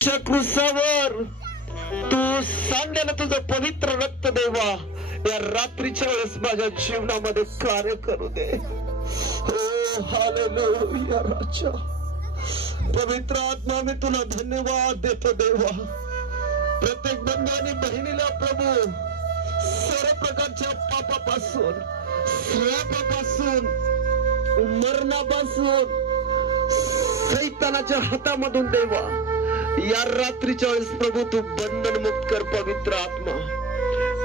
क्रूसावर तू सांडलेलं तुझं पवित्र रक्त देवा या रात्रीच्या वेळेस माझ्या जीवनामध्ये कार्य करू दे. हो हालेलुया राजा. पवित्र आत्मा मी तुला धन्यवाद देतो देवा. प्रत्येक बंधू आणि बहिणीला प्रभू सर्व प्रकारच्या पापापासून, श्रापापासून, मरणापासून, सैतानाच्या हातामधून देवा या रात्रीच्या वेळेस प्रभू तू बंधन मुक्त कर. पवित्र आत्मा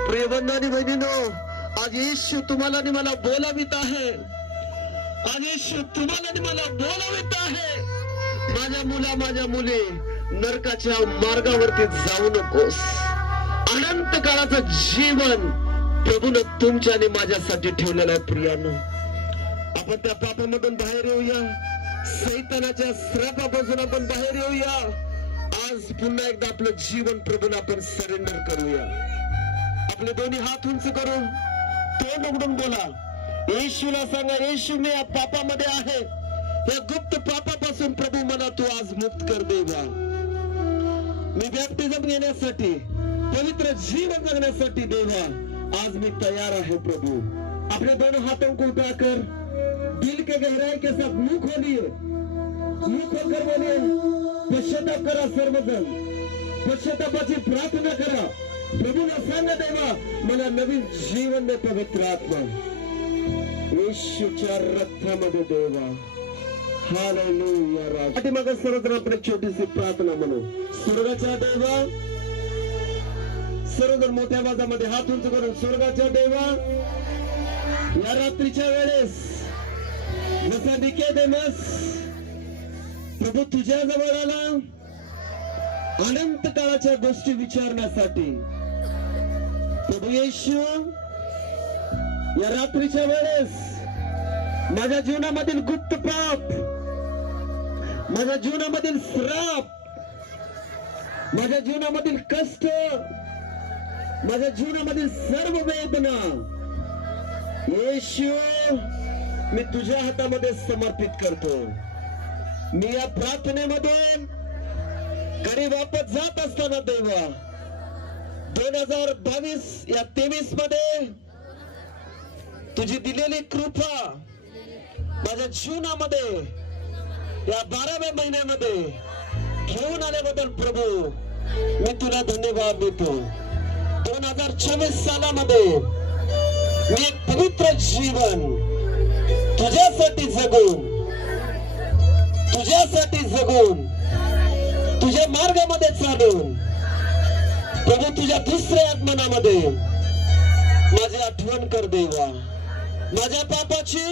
प्रिय बंधू आणि बहिणीनो, आज येशू तुम्हाला आणि मला बोलावित आहे. आज येशू तुम्हाला आणि मला बोलावित आहे. माझ्या मुला, माझ्या मुली, नरकाच्या मार्गावरती जाऊ नकोस. अनंत काळाचं जीवन प्रभूनं तुमच्या आणि माझ्यासाठी ठेवलेलं आहे. प्रियानो, आपण त्या पापामधून बाहेर येऊया. सैतानाच्या श्रापापासून आपण बाहेर येऊया. आज पुन्हा एकदा आपलं जीवन प्रभूला आपण सरेंडर करूया. आपले दोन्ही हात उंच करू, तोंड उघडून बोला. येशूला सांगा, येशू मी या पापामध्ये आहे. या गुप्त पापापासून प्रभू मला तू आज मुक्त कर देवा. मी बॅप्टिझम घेण्यासाठी, पवित्र जीवन जगण्यासाठी देवा आज मी तयार आहे प्रभू. अपने दोनों हाथों को उठाकर दिल के गहराई के साथ मुंह खोलिए. मुंह खोलकर बोलिए, पश्चाताप करा. सर्वजण पश्चातापाची प्रार्थना करा. प्रभूला सांगा देवा मला नवीन जीवन दे. पवित्र आत्मा येशूच्या रक्तामध्ये देवा. हालेलुया राजा. पाठीमागे सर्वजण आपण एक छोटीशी प्रार्थना म्हणू. स्वर्गाच्या देवा, सर्वजण मोठ्या आवाजामध्ये हात उंच करून, स्वर्गाच्या देवा या रात्रीच्या वेळेस जसा निकोदेमस प्रभू तुझ्या जवळ आला अनंत काळाच्या गोष्टी विचारण्यासाठी, प्रभू येशू या रात्रीच्या वेळेस माझ्या जीवनामधील गुप्त पाप, माझ्या जीवनामधील श्राप, माझ्या जीवनामधील कष्ट, माझ्या जीवनामधील सर्व वेदना येशू मी तुझ्या हातामध्ये समर्पित करतो. मी या प्रार्थनेमधून घरी वापस जात असताना देवा 2022 या 23 मध्ये तुझी दिलेली कृपा माझ्या जीवनामध्ये या 12व्या महिन्यामध्ये घेऊन आल्याबद्दल प्रभू मी तुला धन्यवाद देतो. 2024 सालामध्ये मी एक पवित्र जीवन तुझ्यासाठी जगून, तुझ्या मार्गामध्ये चालून प्रभू तुझ्या दुसऱ्या आगमनामध्ये माझी आठवण कर देवा. माझ्या पापाची,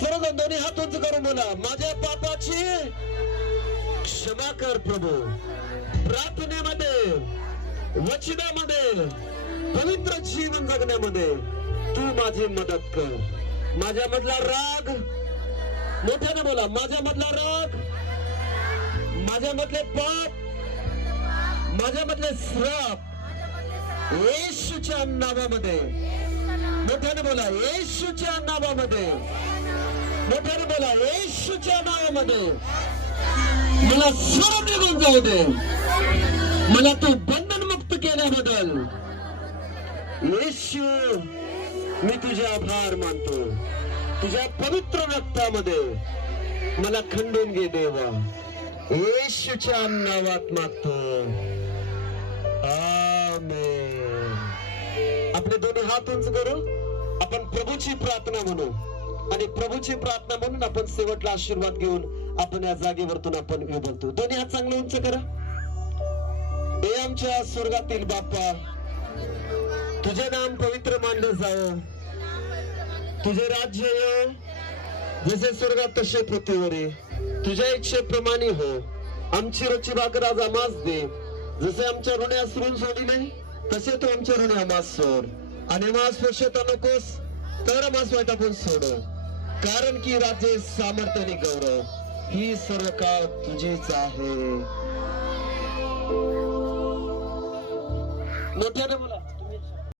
सर्व दोन्ही हात उंच करून बोला, माझ्या पापाची क्षमा कर प्रभू. प्रार्थनेमध्ये, वचनामध्ये, पवित्र जीवन जगण्यामध्ये तू माझी मदत कर. माझ्या मधला राग, मोठ्याने बोला, माझ्या मधला राग, माझ्या मधले पाप, माझ्या मधले श्राप येशूच्या नावामध्ये, मोठ्याने बोला, येशूच्या नावामध्ये, मोठ्याने बोला, येशूच्या नावामध्ये मला सर्व निघून जाऊ दे. मला तू बंधन मुक्त केल्याबद्दल येशू मी तुझे आभार मानतो. तुझ्या पवित्र रक्तामध्ये मला खंडून घे देवा. येशूच्या नावात मागतो, आमेन. आपले दोन्ही हात उंच करू, आपण प्रभूची प्रार्थना म्हणू आणि प्रभूची प्रार्थना म्हणून आपण शेवटला आशीर्वाद घेऊन आपण या जागेवरतून आपण विभलतो. दोन्ही हात चांगले उंच करा. हे आमच्या स्वर्गातील बाप्पा, तुझे नाम पवित्र मानले जाओ. तुझे राज्य येऊ, जसे स्वर्गात तसे पृथ्वीवर. तुझ्या इच्छेप्रमाणे हो. आमची रोजची भाकर आज आम्हास दे. जसे आमच्या ऋणी असरून सोडिले तसे तू आमच्या ऋणी आम्हास सोड. आणि आम्हास फसवता नकोस, तर आम्हास वाईटातून सोड. कारण की राज्य, सामर्थ्य आणि गौरव ही सर्व काळ तुझीच आहे. मोठ्याने बोला.